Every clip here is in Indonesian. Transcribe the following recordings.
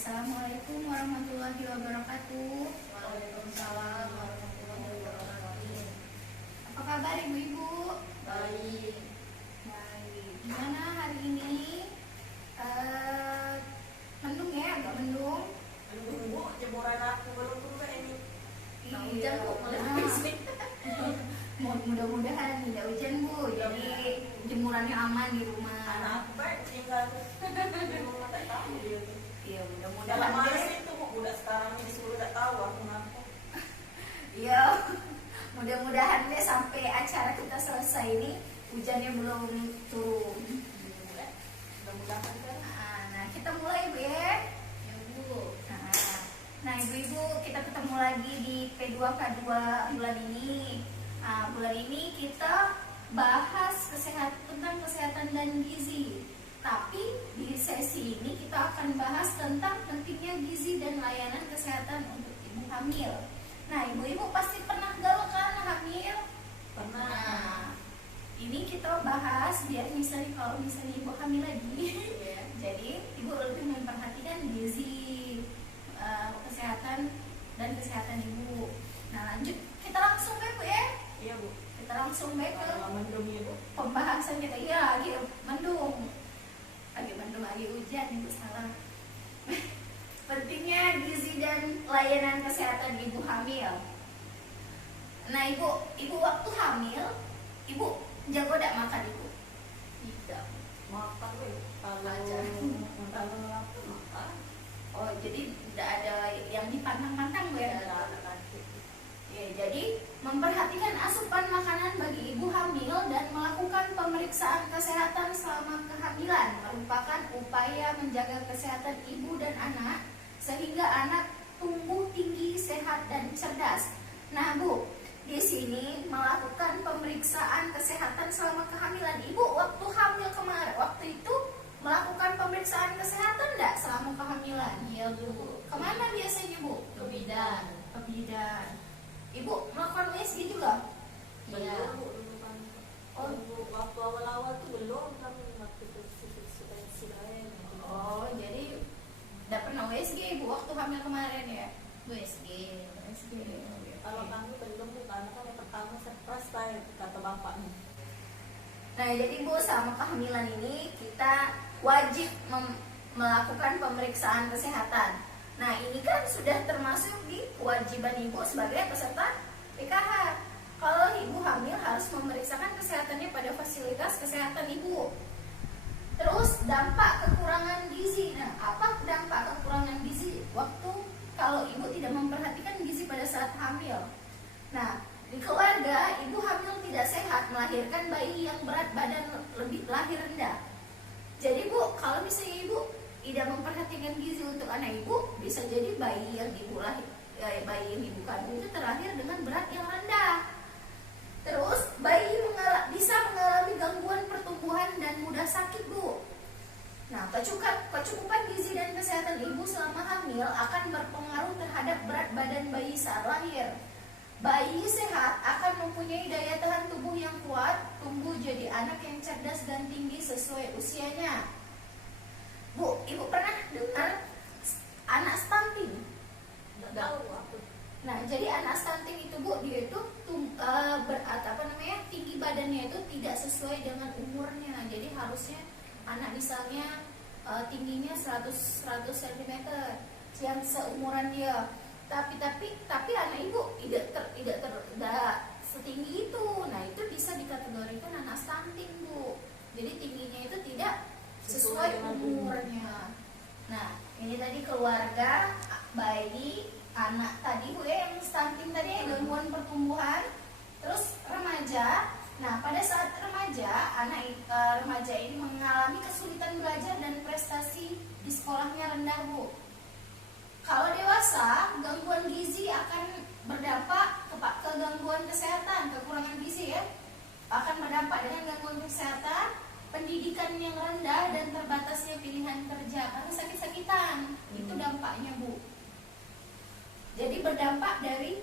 Assalamualaikum warahmatullahi wabarakatuh. Waalaikumsalam warahmatullahi wabarakatuh. Apa kabar ibu-ibu? Baik. Baik. Gimana hari ini? Mendung ya, agak mendung. Aduh, Bu, jemuran aku belum turun ini. Nah, Iya. hujan, Bu, mulai Nah, habis. mudah-mudahan tidak hujan Bu. Jadi jemurannya aman di rumah. Anak aku baik tinggal di rumah tak tahu dia tuh. Iya, Dalam mudah-mudahan males deh. itu, Bu, budak sekarang ini disuruh tak tahu aku ngaku. Iya, mudah-mudahan deh sampai acara kita selesai ini hujannya belum turun. Mudah-mudahan kan. Nah, kita mulai Bu ya. Ya, Bu. Nah, ibu-ibu, kita ketemu lagi di P2K2 bulan ini. Nah, bulan ini kita bahas tentang kesehatan dan gizi. Tapi di sesi ini kita akan bahas tentang pentingnya gizi dan layanan kesehatan untuk ibu hamil. Nah, ibu-ibu pasti pernah galau kan hamil? Pernah. Nah, ini kita bahas biar misalnya kalau misalnya ibu hamil lagi, jadi ibu lebih memperhatikan gizi, kesehatan dan kesehatan ibu. Nah, lanjut kita langsung deh Bu ya. Iya, Bu. Kita langsung deh ke Kalau mendung ya, Bu. pembahasan kita. Iya, lagi mendung, lagi hujan ibu salah. Pentingnya gizi dan layanan kesehatan ibu hamil. Nah, ibu waktu hamil, ibu jago gak makan ibu? Tidak. Makan, Bu. Kalau apa makan. Oh, jadi tidak ada yang dipantang-pantang Bu ya? Ada anak-anak. Ya, jadi memperhatikan asupan makanan bagi ibu hamil dan melakukan pemeriksaan kesehatan selama kehamilan merupakan upaya menjaga kesehatan ibu dan anak sehingga anak tumbuh tinggi, sehat dan cerdas. Nah, Bu, di sini melakukan pemeriksaan kesehatan selama kehamilan. Ibu waktu hamil kemarin, waktu itu melakukan pemeriksaan kesehatan enggak selama kehamilan? Iya, Bu. Kemana biasanya Bu? Ke bidan. Ke bidan. Ibu melakukan USG juga? Belum, Bu, dulu kan. Oh. Waktu awal-awal tuh belum kan waktu substansi lain. Oh, jadi udah pernah USG Ibu waktu hamil kemarin ya? USG. USG. Kalau kami belum, Bu, karena kan yang pertama surprise saya kata bapaknya. Nah, jadi Bu, sama kehamilan ini kita wajib melakukan pemeriksaan kesehatan. Nah, ini kan sudah termasuk di kewajiban ibu sebagai peserta PKH. Kalau ibu hamil harus memeriksakan kesehatannya pada fasilitas kesehatan ibu. Terus dampak kekurangan gizi. Nah, apa dampak kekurangan gizi waktu kalau ibu tidak memperhatikan gizi pada saat hamil? Nah, di keluarga ibu hamil tidak sehat melahirkan bayi yang berat badan lahir rendah. Jadi Bu, kalau misalnya ibu tidak memperhatikan gizi untuk anak ibu, bisa jadi bayi yang ibu kandung itu terlahir dengan berat yang rendah. Terus bayi bisa mengalami gangguan pertumbuhan dan mudah sakit Bu. Nah, kecukupan gizi dan kesehatan ibu selama hamil akan berpengaruh terhadap berat badan bayi saat lahir. Bayi sehat akan mempunyai daya tahan tubuh yang kuat, tumbuh jadi anak yang cerdas dan tinggi sesuai usianya. Bu, ibu pernah dengar anak stunting? Nggak tahu aku. Nah, jadi anak stunting itu Bu, dia itu tinggi badannya itu tidak sesuai dengan umurnya. Jadi harusnya anak misalnya tingginya 100 cm yang seumuran dia. Tapi anak ibu tidak setinggi itu. Nah, itu bisa dikategorikan anak stunting Bu. Jadi tingginya itu tidak sesuai umurnya. Nah, ini tadi keluarga, bayi, anak tadi Bu ya, yang stunting tadi gangguan pertumbuhan. Terus remaja. Nah, pada saat remaja ini mengalami kesulitan belajar dan prestasi di sekolahnya rendah Bu. Kalau dewasa, gangguan gizi akan berdampak ke gangguan kesehatan, kekurangan gizi ya. Akan berdampak dengan gangguan kesehatan, pendidikan yang rendah dan terbatasnya pilihan kerja karena sakit-sakitan. Itu dampaknya Bu. Jadi berdampak dari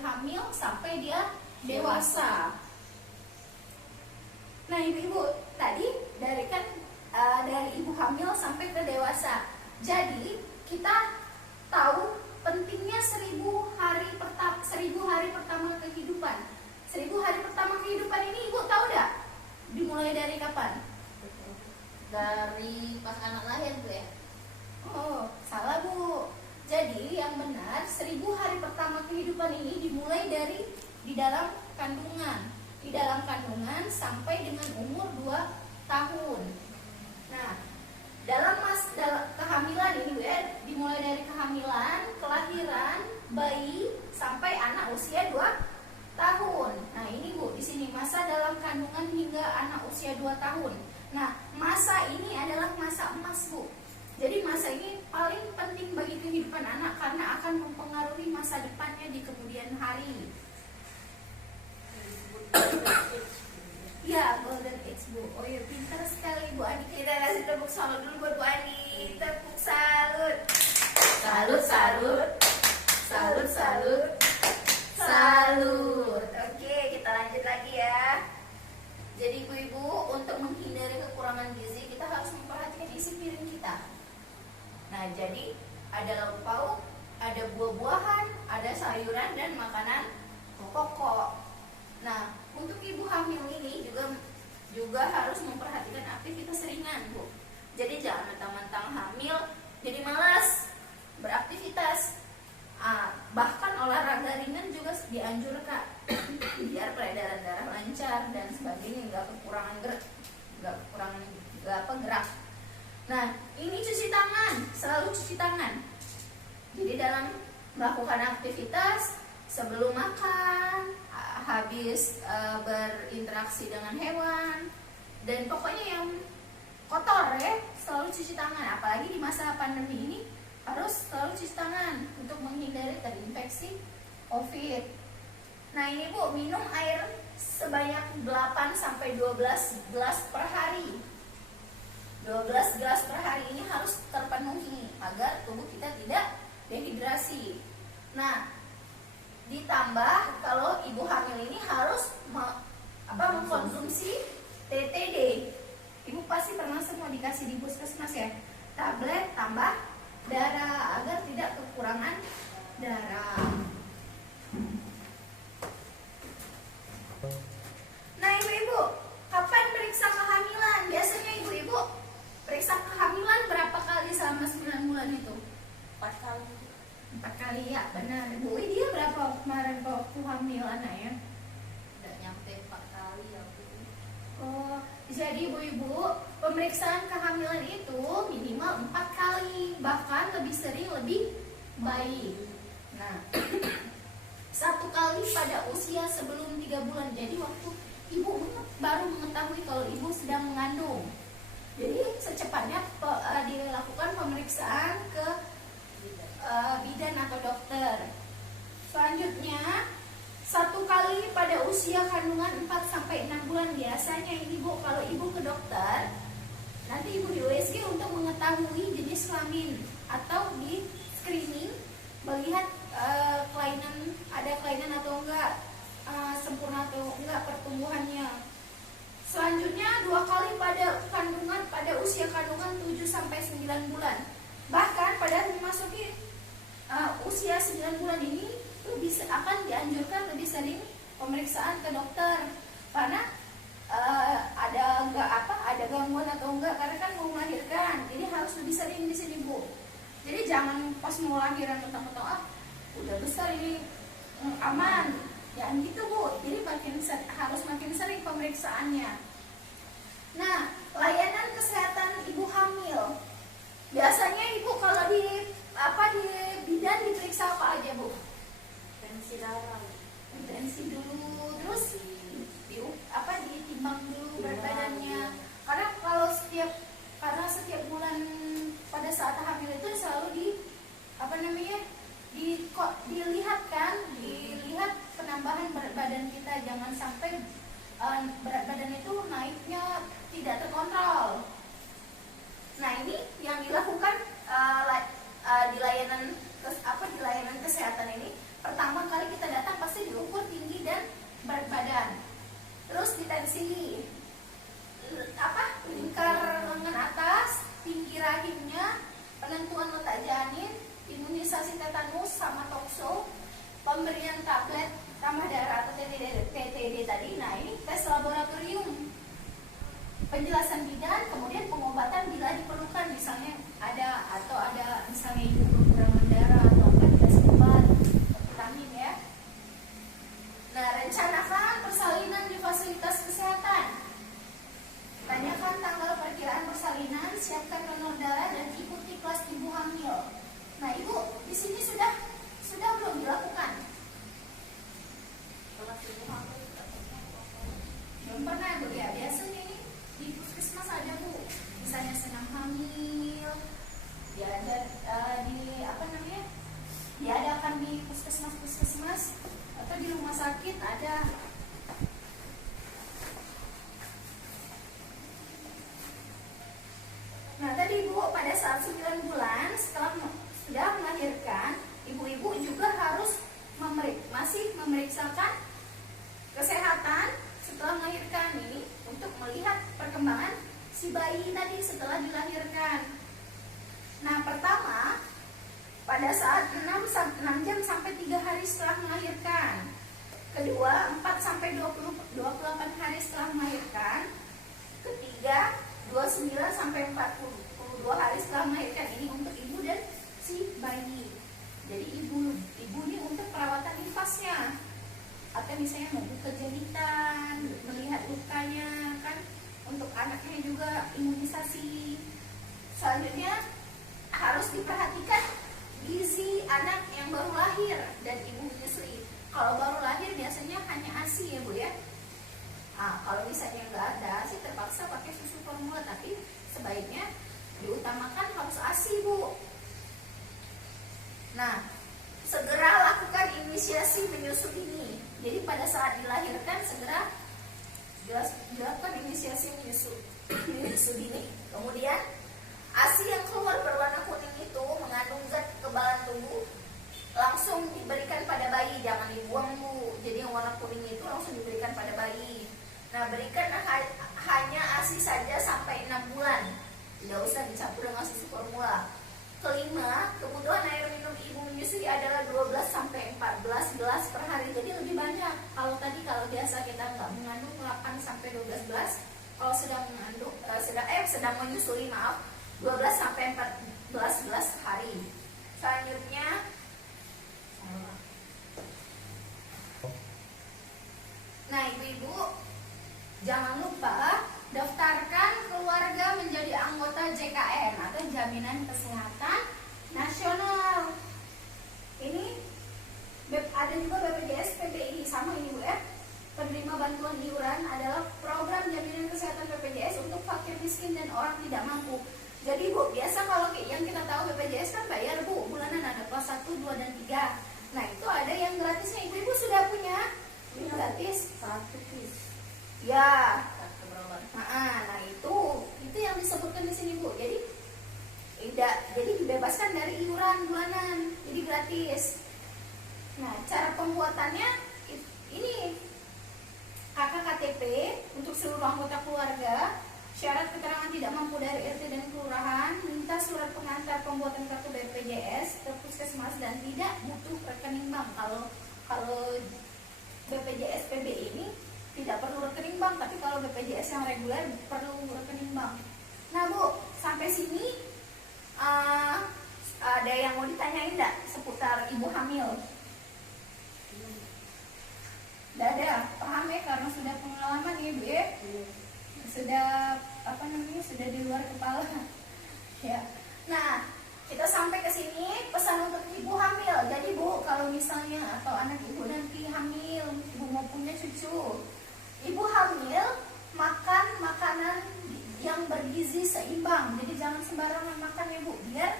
hamil sampai dia dewasa. Nah, ibu-ibu tadi dari ibu hamil sampai ke dewasa. Jadi kita tahu pentingnya 1000 hari pertama kehidupan. 1000 hari pertama kehidupan ini Ibu tahu tidak? Dimulai dari kapan? Dari pas anak lahir tuh ya. Oh, salah Bu. Jadi yang benar 1000 hari pertama kehidupan ini dimulai dari di dalam kandungan. Di dalam kandungan sampai dengan umur 2 tahun. Nah, dalam kehamilan ini Bu ya, dimulai dari kehamilan, kelahiran, bayi sampai anak usia 2 tahun. Nah, ini Bu, di sini masa dalam kandungan hingga anak usia 2 tahun. Nah, masa ini adalah masa emas Bu. Jadi masa ini paling penting bagi kehidupan anak karena akan mempengaruhi masa depannya di kemudian hari. Ya, golden age Bu. Oh iya, pintar sekali Bu Ani. Kita kasih tepuk salut dulu buat Bu Ani. Tepuk salut. Salut, salut. Salut, salut. Salut. Oke, kita lanjut lagi ya. Jadi ibu-ibu, untuk menghindari kekurangan gizi, kita harus memperhatikan isi piring kita. Nah, jadi ada lauk pauk, ada buah-buahan, ada sayuran dan makanan pokok. Nah, untuk ibu hamil ini juga harus memperhatikan aktivitas ringan, Bu. Jadi jangan mentang-mentang hamil jadi malas beraktivitas. Bahkan olahraga ringan juga dianjurkan biar peredaran darah lancar dan sebagainya, nggak kekurangan gerak. Nah, ini cuci tangan, selalu cuci tangan. Jadi dalam melakukan aktivitas, sebelum makan, habis berinteraksi dengan hewan, dan pokoknya yang kotor ya, selalu cuci tangan. Apalagi di masa pandemi ini harus selalu cuci tangan untuk menghindari terinfeksi COVID. Nah, ini Bu, minum air sebanyak 8-12 gelas per hari. 12 gelas per hari ini harus terpenuhi agar tubuh kita tidak dehidrasi. Nah, ditambah kalau ibu hamil ini harus mengkonsumsi TTD. Ibu pasti pernah semua dikasih di puskesmas ya, tablet tambah darah agar tidak kekurangan darah. Nah, ibu-ibu, kapan periksa kehamilan? Biasanya ibu-ibu periksa kehamilan berapa kali selama 9 bulan itu? 4 kali. 4 kali ya, benar. Bu Widya berapa kemarin waktu hamil anaknya? Tidak nyampe 4 kali ya Bu. Oh, jadi ibu-ibu, pemeriksaan kehamilan itu minimal 4 kali, bahkan lebih sering lebih baik. Nah, 1 kali pada usia sebelum 3 bulan. Jadi waktu ibu baru mengetahui kalau ibu sedang mengandung. Jadi secepatnya dilakukan pemeriksaan ke bidan atau dokter. Selanjutnya 1 kali pada usia kandungan 4-6 bulan. Biasanya ini Bu, kalau ibu ke dokter, nanti ibu di USG untuk mengetahui jenis kelamin atau di screening melihat ada kelainan atau enggak, sempurna atau enggak pertumbuhannya. Selanjutnya 2 kali pada usia kandungan 7-9 bulan. Bahkan pada memasuki usia 9 bulan ini akan dianjurkan lebih sering pemeriksaan ke dokter karena ada gangguan atau enggak, karena kan mau melahirkan, jadi harus lebih sering di sini Bu. Jadi jangan pas mau lahiran mentang-mentang udah besar ini aman, jangan gitu Bu. Jadi harus makin sering pemeriksaannya. Nah, layanan kesehatan ibu hamil, biasanya ibu kalau di bidan diperiksa apa aja Bu? Tensi darah. Tensi dulu, terus ditimbang dulu berat badannya. Karena setiap bulan pada saat hamil itu selalu dilihat penambahan berat badan kita. Jangan sampai berat badan itu naiknya tidak terkontrol. Nah, ini yang dilakukan di layanan kesehatan ini. Pertama kali kita datang pasti diukur tinggi dan berat badan. Terus ditensi lingkar lengan atas, tinggi rahimnya, penentuan letak janin, imunisasi tetanus sama tokso, pemberian tablet ramah darah atau TTD tadi. Nah, ini tes laboratorium, penjelasan bidan, kemudian pengobatan bila diperlukan, misalnya ada misalnya ibu kekurangan darah atau apa, dikasih obat vitamin ya. Nah, rencanakan persalinan di fasilitas kesehatan. Tanyakan tanggal perkiraan persalinan, siapkan donor darah dan ikuti kelas ibu hamil. Nah, ibu di sini sudah belum dilakukan? Kelas ibu hamil Belum pernah Bu ya. Biasanya ini di puskesmas ada Bu. Misalnya senam hamil, diadakan di puskesmas atau di rumah sakit ada. Nah, tadi Bu, pada saat 9 bulan setelah sudah melahirkan, ibu-ibu juga harus masih memeriksakan kesehatan setelah melahirkan ini untuk melihat perkembangan si bayi tadi setelah dilahirkan. Nah, pertama pada saat 6 jam sampai 3 hari setelah melahirkan. Kedua, 4 sampai 28 hari setelah melahirkan. Ketiga, 29 sampai 42 hari setelah melahirkan. Ini untuk ibu dan si bayi. Jadi ibu ini untuk perawatan nifasnya, atau misalnya membuka jahitan, melihat lukanya kan, untuk anaknya juga imunisasi. Selanjutnya harus diperhatikan gizi anak yang baru lahir dan ibu menyusui. Kalau baru lahir biasanya hanya ASI ya Bu ya. Nah, kalau misalnya nggak ada ASI terpaksa pakai susu formula, tapi sebaiknya diutamakan harus ASI Bu. Nah, segera lakukan inisiasi menyusui ini. Jadi pada saat dilahirkan segera dilakukan inisiasi menyusui ini. Kemudian ASI yang keluar berwarna kuning itu mengandung zat kekebalan tubuh, langsung diberikan pada bayi, jangan dibuang Bu. Jadi yang warna kuning itu langsung diberikan pada bayi. Nah, berikan hanya ASI saja sampai 6 bulan, tidak usah dicampur dengan susu formula. Kelima, kebutuhan air minum ibu menyusui adalah 12 sampai 14 gelas per hari, jadi lebih banyak. Kalau biasa kita nggak mengandung 8 sampai 12 gelas, kalau sedang menyusui 12 sampai 14 gelas sehari. Selanjutnya, nah ibu-ibu jangan lupa daftarkan keluarga menjadi anggota JKN atau Jaminan Kesehatan Nasional. Ini ada juga BPJS PBI, sama ini Bu ya. Penerima bantuan iuran adalah program jaminan kesehatan BPJS untuk fakir miskin dan orang tidak mampu. Jadi Bu, biasa kalau yang kita tahu BPJS kan bayar Bu, bulanan ada kelas 1, 2, dan 3. Nah, itu ada yang gratisnya. Ibu-ibu sudah punya? Ini gratis 1 piece. Ya. Nah, itu yang disebutkan di sini Bu. Jadi dibebaskan dari iuran bulanan, jadi gratis. Nah, cara pembuatannya ini KKTP untuk seluruh anggota keluarga, syarat keterangan tidak mampu dari RT dan kelurahan, minta surat pengantar pembuatan kartu BPJS ke puskesmas dan tidak butuh rekening bank. Kalau BPJS PBI ini tidak perlu rekening bank, tapi kalau BPJS yang reguler perlu rekening bank. Nah Bu, sampai sini ada yang mau ditanyain enggak seputar ibu hamil? Tidak ada, paham ya, karena sudah pengalaman ya Bu ya? Sudah sudah di luar kepala ya. Nah, kita sampai ke sini pesan untuk ibu hamil. Jadi Bu, kalau misalnya atau anak ibu nanti hamil, ibu mau punya cucu, ibu hamil makan makanan yang bergizi seimbang. Jadi jangan sembarangan makan ya Bu, biar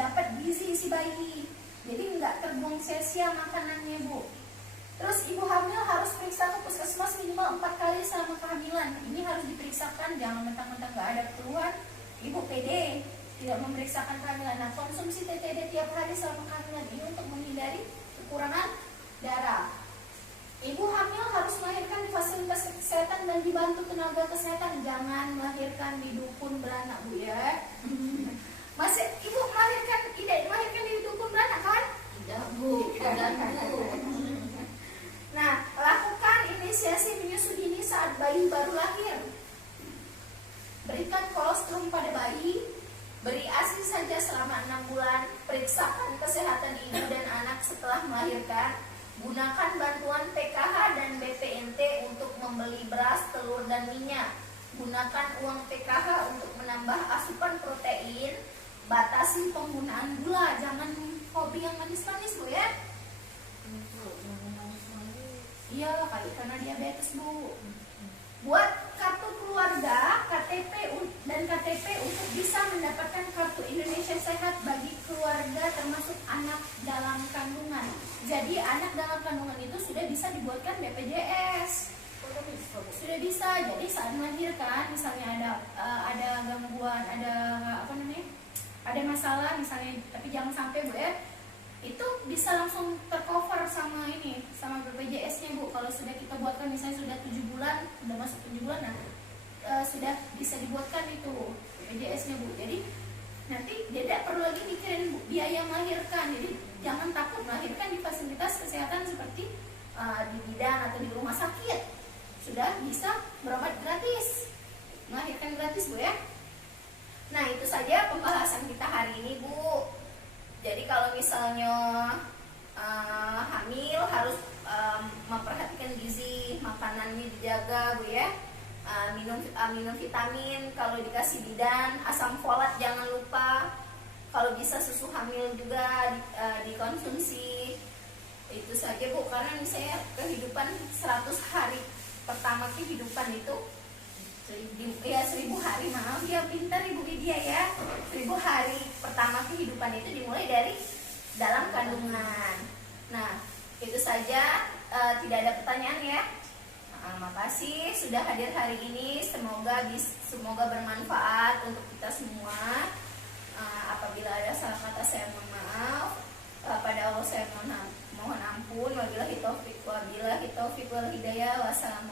dapat gizi si bayi. Jadi nggak terbuang sia-sia makanannya Bu. Terus ibu hamil harus periksa ke puskesmas minimal 4 kali selama kehamilan. Ini harus diperiksakan, jangan mentang-mentang nggak ada keluhan, ibu PD tidak memeriksakan kehamilan. Nah, konsumsi TTD tiap hari selama kehamilan ini untuk menghindari kekurangan darah. Ibu hamil harus melahirkan di fasilitas kesehatan dan dibantu tenaga kesehatan. Jangan melahirkan di dukun beranak Bu ya. Masih ibu melahirkan, tidak melahirkan di dukun beranak kan? Tidak bu, tidak bu. Nah, lakukan inisiasi menyusui dini saat bayi baru lahir. Berikan kolostrum pada bayi, beri ASI saja selama 6 bulan, periksakan kesehatan ibu dan anak setelah melahirkan, gunakan bantuan PKH dan BPNT untuk membeli beras, telur, dan minyak, gunakan uang PKH untuk menambah asupan protein, batasi penggunaan gula, jangan hobi yang manis-manis bu ya. Iya, kali karena diabetes bu. Buat kartu keluarga, KTP dan KTP untuk bisa mendapatkan kartu Indonesia Sehat bagi keluarga termasuk anak dalam kandungan. Jadi anak dalam kandungan itu sudah bisa dibuatkan BPJS. Sudah bisa. Jadi saat melahirkan, misalnya ada gangguan, ada masalah misalnya, tapi jangan sampai bu ya. Itu bisa langsung tercover sama BPJS-nya bu. Kalau sudah kita buatkan misalnya sudah 7 bulan, sudah masuk 7 bulan, nah sudah bisa dibuatkan itu BPJS-nya bu. Jadi nanti tidak perlu lagi mikirin bu, biaya melahirkan. Jadi jangan takut melahirkan di fasilitas kesehatan seperti di bidan atau di rumah sakit. Sudah bisa berobat gratis, melahirkan gratis bu ya. Nah itu saja pembahasan kita hari ini bu. Jadi kalau misalnya hamil harus memperhatikan gizi, makanannya dijaga bu ya, minum vitamin, kalau dikasih bidan asam folat jangan lupa, kalau bisa susu hamil juga dikonsumsi. Itu saja bu, karena misalnya kehidupan 100 hari pertama kehidupan itu 1000 hari, maaf ya, pintar Ibu Widya ya. 1000 hari pertama kehidupan itu dimulai dari dalam kandungan. Nah, itu saja, tidak ada pertanyaan ya. Makasih sudah hadir hari ini. Semoga bermanfaat untuk kita semua. Apabila ada salah kata saya mohon maaf. Pada Allah saya mohon ampun. Wabillahi taufiq wal hidayah. Wassalamualaikum.